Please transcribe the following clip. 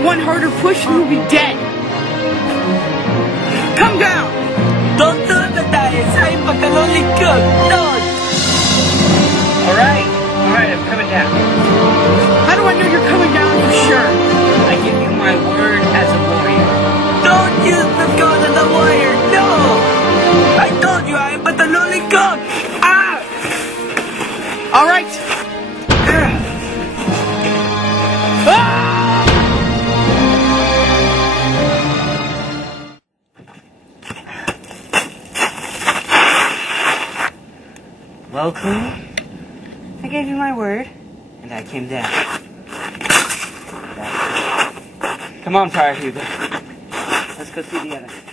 One harder push and you'll be dead. Come down! Don't do it, Matthias. I'm a lonely cook. Don't! Alright, I'm coming down. How do I know you're coming down for sure? I give you my word as a warrior. Don't use the gun as a warrior. No! I told you I'm a lonely cook. Ah! Alright. Well, Queen, I gave you my word, and I came down. Come on, Fire Hugo. Let's go see the other.